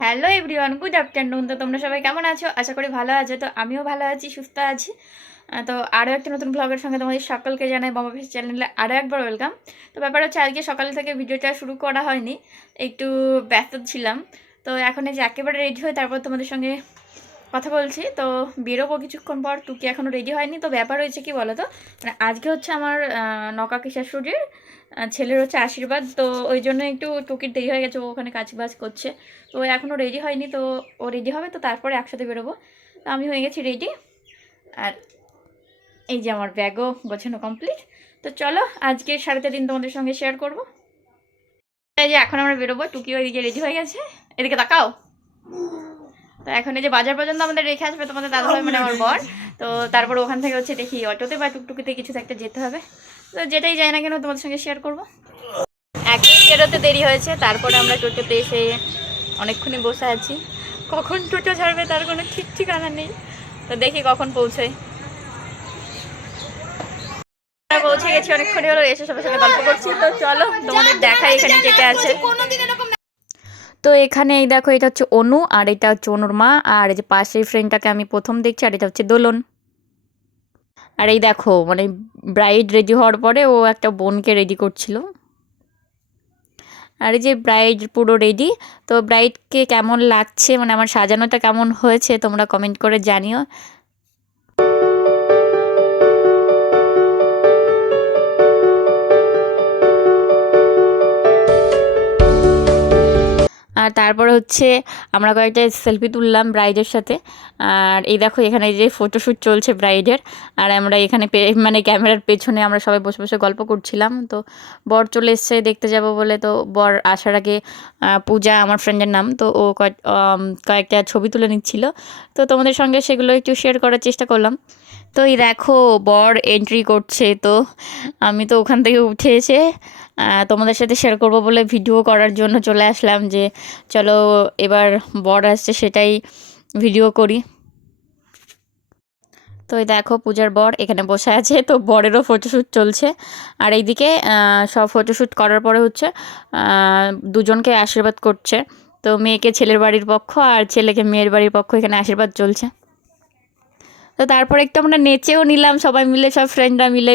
Hello everyone, good afternoon. তো তোমরা সবাই কেমন আছো? আশা করি ভালো আছো। তো আমিও ভালো আছি, সুস্থ আছি। তো আরও একটা নতুন ব্লগের সঙ্গে তোমাদের সকলকে জানাই বম্বা ফিশ চ্যানেলে আরও একবার ওয়েলকাম। তো ব্যাপার হচ্ছে, আজকে সকাল থেকে ভিডিওটা শুরু করা হয়নি, একটু ব্যস্ত ছিলাম। তো এখন এই যে একেবারে রেডি হয়ে তারপর তোমাদের সঙ্গে কথা বলছি। তো বেরোবো কিছুক্ষণ পর। টুকি এখনও রেডি হয়নি। তো ব্যাপার হয়েছে কি বলো তো, মানে আজকে হচ্ছে আমার নকাকি শাশুড়ির ছেলের হচ্ছে আশীর্বাদ। তো ওই জন্য একটু টুকির দেরি হয়ে গেছে, ও ওখানে কাজ বাজ করছে। তো ও এখনও রেডি হয়নি, তো ও রেডি হবে, তো তারপরে একসাথে বেরোবো। তো আমি হয়ে গেছি রেডি। আর এই যে আমার ব্যাগও গোছানো কমপ্লিট। তো চলো আজকে সারাটা দিন তোমাদের সঙ্গে শেয়ার করবো। এই যে এখন আমরা বেরোবো, টুকিও এদিকে রেডি হয়ে গেছে, এদিকে তাকাও। তো এখন এই যে বাজার পর্যন্ত আমাদের রেখে আসবে তোমাদের দাদাভাই, মানে আমার বর। তো তারপর ওখান থেকে হচ্ছে দেখি অটোতে বা টুকটুকিতে কিছু একটা যেতে হবে। তো যেটাই যায় না কেন তোমাদের সঙ্গে শেয়ার করবো। একই বেরোতে দেরি হয়েছে, তারপরে আমরা টোটোতে এসে অনেকক্ষণই বসে আছি। কখন টোটো ছাড়বে তার কোনো ঠিক ঠিকানা নেই। তো দেখি কখন পৌঁছাই। আমরা পৌঁছে গেছি, অনেকক্ষণই হলো, এসে সবার সাথে গল্প করছি। তো চলো তোমাদের দেখাই এখানে কে কে আছে। তো এখানে এই দেখো, এটা হচ্ছে অনু, আর এটা হচ্ছে অনুর মা, আর এই যে পাশের ফ্রেন্ডটাকে আমি প্রথম দেখছি, আর এটা হচ্ছে দোলন। আর এই দেখো, মানে ব্রাইড রেডি হওয়ার পরে ও একটা বোনকে রেডি করছিল। আর এই যে ব্রাইড পুরো রেডি। তো ব্রাইডকে কেমন লাগছে, মানে আমার সাজানোটা কেমন হয়েছে, তোমরা কমেন্ট করে জানিও। আর তারপরে হচ্ছে আমরা কয়েকটা সেলফি তুললাম ব্রাইডের সাথে। আর এই দেখো এখানে যে ফটোশ্যুট চলছে ব্রাইডের। আর আমরা এখানে মানে ক্যামেরার পেছনে আমরা সবাই বসে বসে গল্প করছিলাম। তো বর চলে এসছে দেখতে যাব বলে। তো বর আসার আগে পূজা আমার ফ্রেন্ডের নাম, তো ও কয়েকটা ছবি তুলে নিচ্ছিল। তো তোমাদের সঙ্গে সেগুলো একটু শেয়ার করার চেষ্টা করলাম। তো এই দেখো বর এন্ট্রি করছে। তো আমি তো ওখান থেকে উঠে এসে তোমাদের সাথে শেয়ার করব বলে ভিডিও করার জন্য চলে আসলাম, যে চলো এবার বর আসছে সেটাই ভিডিও করি। তো এই দেখো পূজার বর এখানে বসে আছে, তো বরেরও ফটোশ্যুট চলছে। আর এইদিকে সব ফটোশ্যুট করার পরে হচ্ছে দুজনকে আশীর্বাদ করছে। তো মেয়েকে ছেলের বাড়ির পক্ষ, আর ছেলেকে মেয়ের বাড়ির পক্ষ, এখানে আশীর্বাদ চলছে। তো তারপর একটু আমরা নেচেও নিলাম সবাই মিলে, সব ফ্রেন্ডরা মিলে।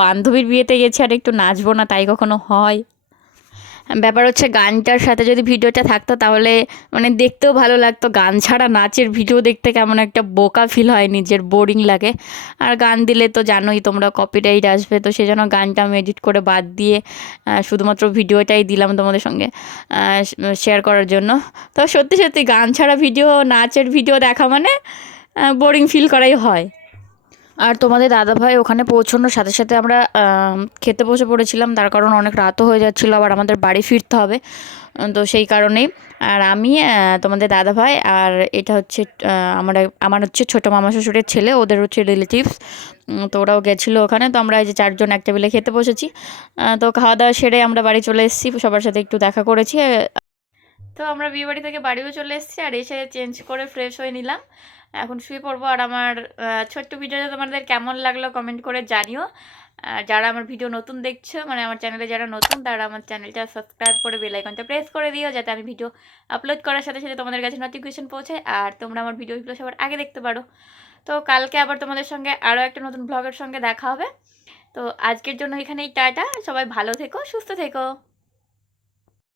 বান্ধবীর বিয়েতে গেছি আর একটু নাচবো না, তাই কখনো হয়? ব্যাপার হচ্ছে গানটার সাথে যদি ভিডিওটা থাকতো তাহলে মানে দেখতেও ভালো লাগতো। গান ছাড়া নাচের ভিডিও দেখতে কেমন একটা বোকা ফিল হয়, নিজের বোরিং লাগে। আর গান দিলে তো জানোই তোমরা, কপিরাইট আসবে। তো সেজন্য গানটা আমি এডিট করে বাদ দিয়ে শুধুমাত্র ভিডিওটাই দিলাম তোমাদের সঙ্গে শেয়ার করার জন্য। তো সত্যি সত্যি গান ছাড়া ভিডিও, নাচের ভিডিও দেখা মানে বোরিং ফিল করাই হয়। আর তোমাদের দাদাভাই ওখানে পৌঁছানোর সাথে সাথে আমরা খেতে বসে পড়েছিলাম, তার কারণ অনেক রাতও হয়ে যাচ্ছিলো, আবার আমাদের বাড়ি ফিরতে হবে। তো সেই কারণেই। আর আমি তোমাদের দাদাভাই, আর এটা হচ্ছে আমার হচ্ছে ছোটো মামা শ্বশুরের ছেলে, ওদের হচ্ছে রিলেটিভস। তো ওরাও গেছিলো ওখানে। তো আমরা এই যে চারজন এক টেবিলে খেতে বসেছি। তো খাওয়া দাওয়া সেরে আমরা বাড়ি চলে এসেছি, সবার সাথে একটু দেখা করেছি। তো আমরা বিয়েবাড়ি থেকে বাড়িও চলে এসেছি, আর এসে চেঞ্জ করে ফ্রেশ হয়ে নিলাম। এখন শুয়ে পড়বো। আর আমার ছোট্ট ভিডিওটা তোমাদের কেমন লাগলো কমেন্ট করে জানিও। যারা আমার ভিডিও নতুন দেখছো, মানে আমার চ্যানেলে যারা নতুন, তারা আমার চ্যানেলটা সাবস্ক্রাইব করে বেল আইকনটা প্রেস করে দিও, যাতে আমি ভিডিও আপলোড করার সাথে সাথে তোমাদের কাছে নোটিফিকেশন পৌঁছায়, আর তোমরা আমার ভিডিওগুলো সবার আগে দেখতে পারো। তো কালকে আবার তোমাদের সঙ্গে আরও একটা নতুন ব্লগের সঙ্গে দেখা হবে। তো আজকের জন্য এখানেই টাটা। সবাই ভালো থেকো, সুস্থ থেকো।